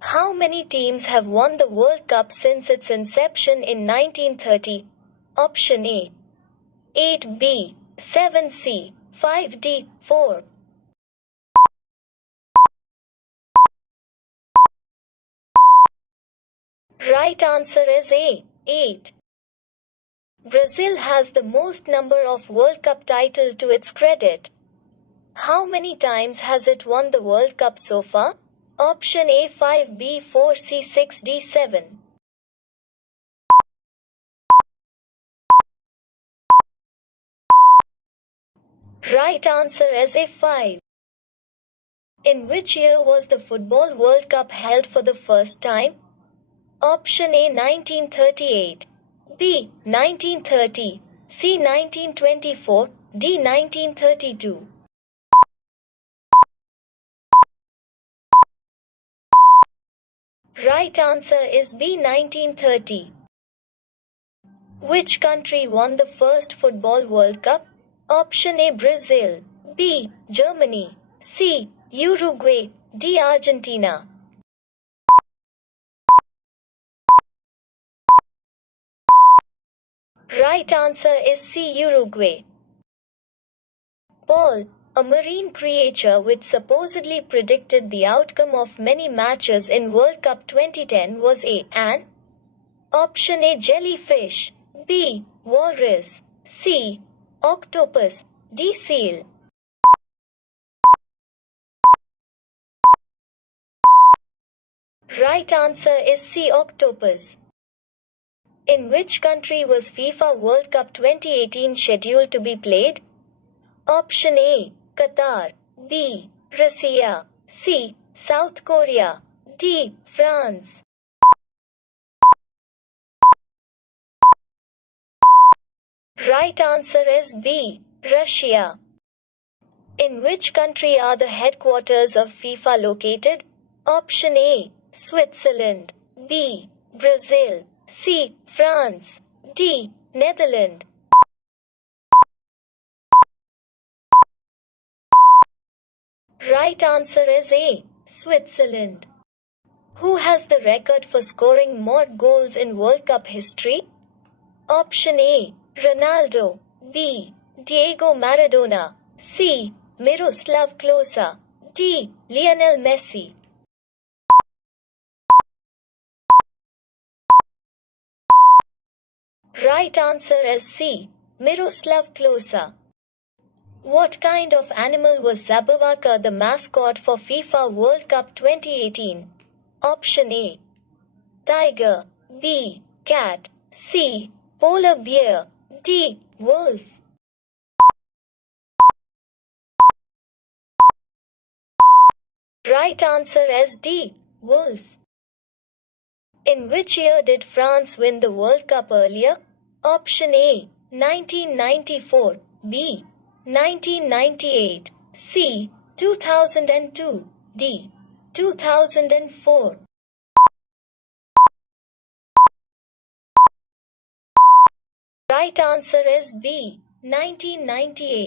How many teams have won the World Cup since its inception in 1930? Option A. 8B, 7C, 5D, 4. Right answer is A. 8. Brazil has the most number of World Cup titles to its credit. How many times has it won the World Cup so far? Option A 5, B 4, C 6, D 7. Right answer is A 5. In which year was the Football World Cup held for the first time? Option A 1938, B 1930, C 1924, D 1932. Right answer is B 1930. Which country won the first Football World Cup? Option A Brazil, B Germany, C Uruguay, D Argentina. Right answer is C Uruguay. Paul, a marine creature which supposedly predicted the outcome of many matches in World Cup 2010 was A. An option A jellyfish, B walrus, C octopus, D seal. Right answer is C octopus. In which country was FIFA World Cup 2018 scheduled to be played? Option A Qatar, B Russia, C South Korea, D France. Right answer is B Russia. In which country are the headquarters of FIFA located? Option A Switzerland, B Brazil, C France, D Netherlands. Right answer is A Switzerland. Who has the record for scoring more goals in World Cup history? Option A Ronaldo, B Diego Maradona, C Miroslav Klose, D Lionel Messi. Right answer is C Miroslav Klose. What kind of animal was Zabawaka, the mascot for FIFA World Cup 2018? Option A tiger, B cat, C polar bear, D wolf. Right answer is D wolf. In which year did France win the World Cup earlier? Option A 1994, B 1998, C 2002, D 2004. Right answer is B 1998.